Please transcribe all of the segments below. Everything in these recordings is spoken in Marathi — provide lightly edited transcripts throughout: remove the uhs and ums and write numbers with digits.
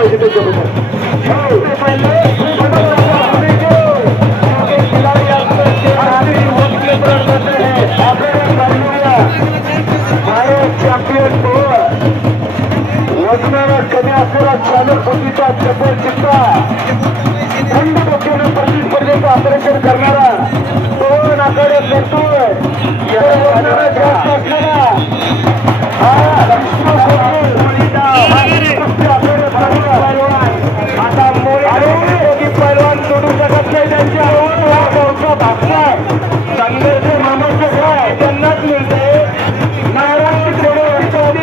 पाहिजे त्याच्याबरोबर चॅम्पियन वजनाला कमी असलेला चालक होतीचा चप्पल चित्ता थंड डोक्यानं प्रतिस्पर्धेचं ऑपरेशन करणारा दोन आकडे करतोय वजनाला जास्त असलेला आता मोठी पैलवान सोडू शकत नाही त्यांच्या भागला संघर्ष मामाचे काय त्यांनाच मिळते नारायण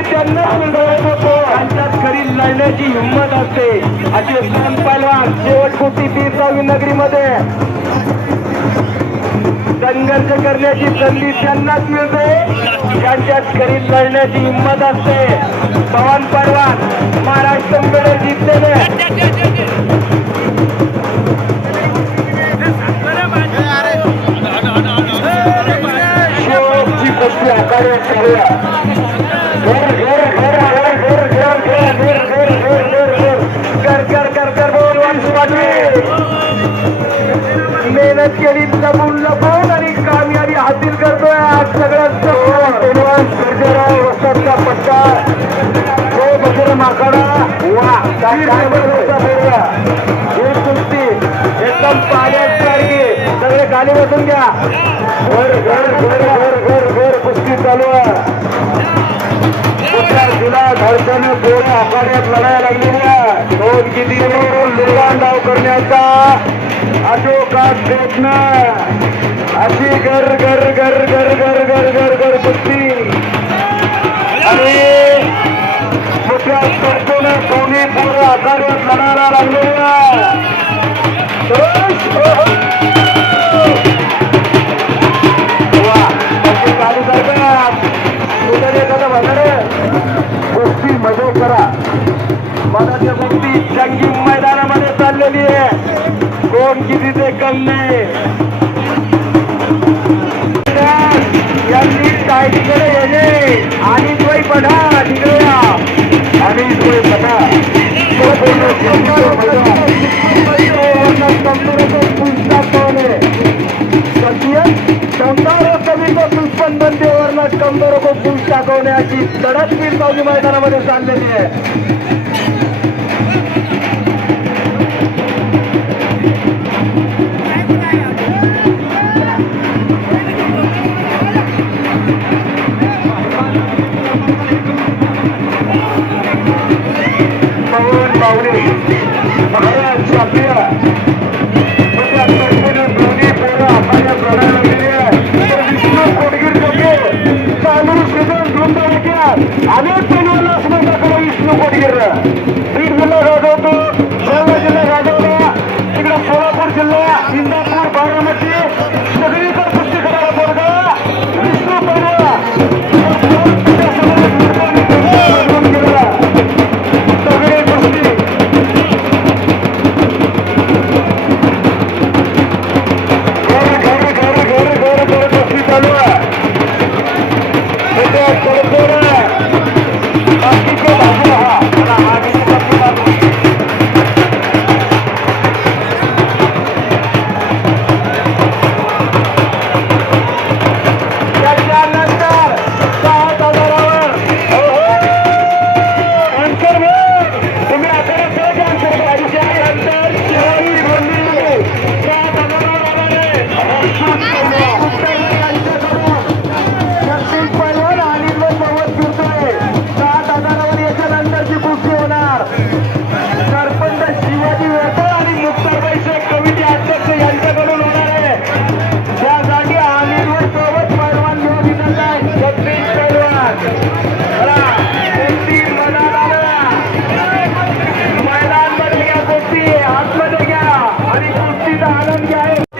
त्यांनाच मिळतो त्यांच्यात खरी लढण्याची हिंमत असते असे दोन पैलवान शेवटकोटी 30वी नगरीमध्ये संघर्ष करण्याची संधी त्यांनाच मिळते ज्यांच्यात खरी लढण्याची हिंमत असते पवन पैलवान महाराष्ट्र मेडल जिंकलेले शेवटची गोष्टी आकारात ठेवूया मेहनत केली लपून लपून आणि कामयाबी हासिल करतोय आज सगळ्यात सर्जेराव वस्तादचा पट्टा तो बसर माकडा वा कुस्ती एकदम पाण्यासारखी सगळे खाली बसून घ्या घर घर घर घर घर घर कुस्ती चालू आहे तुला धडकन दोन आखाड्यात लढायला लागलेली आहे दोन किती लोकांना डाव करण्याचा अशोकात प्रयत्न अशी घर घर घर घर घर घर घर घर कुस्ती आणि मोठ्या तर्फेने दोन्ही पूर्ण आखाड्यात लढायला लागलेली आहे चालू करतात एखादा म्हणणार गोष्टी मजे करा मनाच्या गोष्टी जंगी मैदानामध्ये चाललेली आहे कोण किती ते कम नाही यांनी टाईटकडे येणे आणि तोय पडा तिकडे आणि तोय पडा कंबरों को पुश टाकवण्याची लढत वीरबावली मैदानामध्ये चाललेली आहे पवन बावडे महाराज आपल्या दोन्ही पोरं आपल्या प्रणाला गेली आहे विष्णू कोडगीर चालू सीझन धुमधडाक्यात अनेक पैलवानांना स्पर्धा करा विष्णू कोडगीर बीड जिल्हा गाजवतो जालना जिल्हा गाजवला तिकडे सोलापूर जिल्हा इंदापूर बारामती सगळीकडे कुस्ती करायला पोरगा विष्णू पैलवान सगळे कुस्ती घर कुस्ती चालू आहे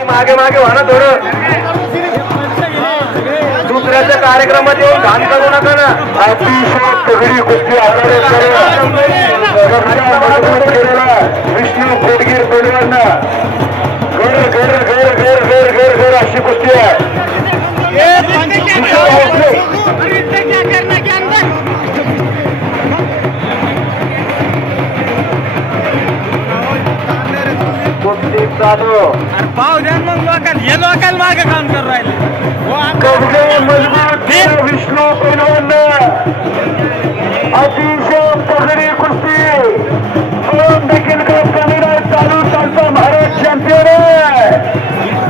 मागे मागे व्हा ना थोडं दुसऱ्याच्या कार्यक्रमात येऊन घाण करू नका ना अतिशय तगडी कुस्ती विष्णू कोडगीर पैलवान घर घर घर घर घर घर घर अशी कुस्ती आहे चालू अरे पाव द्या मग लोकांना हे लोकांना मागे काम करू राहिले कब्जे मजबूत विष्णू पैलवान अतिशय पगडी कुस्ती देखील कमी नाही चालू चालतो भारत चॅम्पियन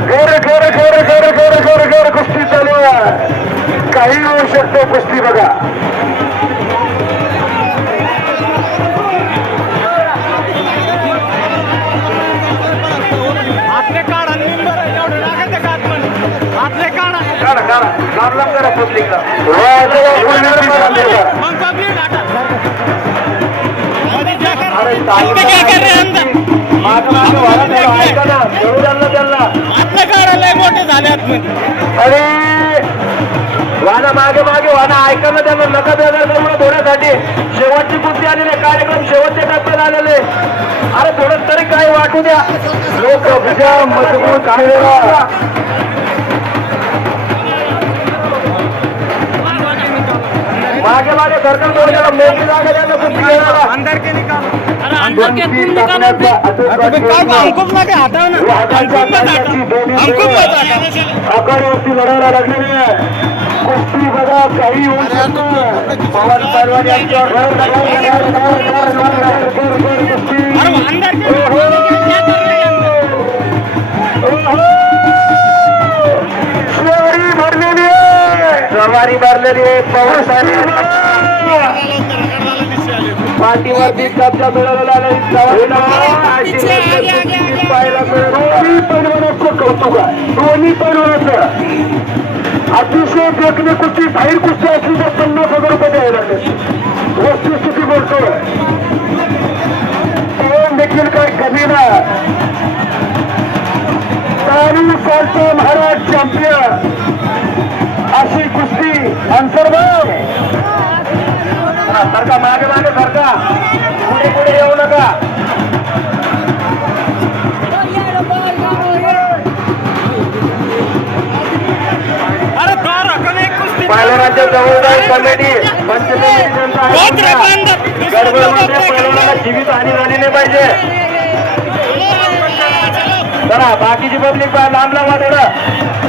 घर घर घर घर घर घर घर कुस्ती चालू आहे काही होऊ शकतो कुस्ती बघा आपले काढा निंबर एवढं लागायचं का आपले काढा काढा काढा काढला करा पब्लिकला मग पब्लिक आता आपल्या काढायला मोठे झाले अरे वाना मागे मागे वाना ऐकायला त्यांना नका देणार धोण्यासाठी शेवटची कुस्ती आलेली कार्यक्रम शेवटच्या टप्प्यात आलेले अरे थोडं तरी काय वाटू द्या लोक मजबूत मागे मागे सरकार थोड्या मोठी जागा द्या कुस्ती घेणारा अंदर के निकाल अंदर के तुम निकालो हमको लगे हटाओ ना हमको आकारावरती लढायला लागलेली आहे कुस्ती बघा काही होऊ शकतो पवन परवान यांच्यावर अंदर सवारी भरलेली आहे सवारी भरलेली आहे पवन पाठीवरती कब्जा मिळवलेला पाहायला मिळेल दोन्ही पैलवानाचं कौतुक आहे दोन्ही पैलवानाचं अतिशय देखणे कुस्ती बाहेर कुस्ती असली तर 50,000 रुपये द्यायला लागले वस्तुस्थिती बोलतोय पवन देखील काय कमी ना चालू चालतो महाराज चॅम्पियन अशी कुस्ती अंतर्भाव सरका मागे मागे सरका पुढे पुढे येऊ नका पैलवानाच्या जबाबदार कमिटी गडबडमध्ये पैलवानाला जीवित हानी झाली नाही पाहिजे चला बाकीची पब्लिक लांब लांब थोडं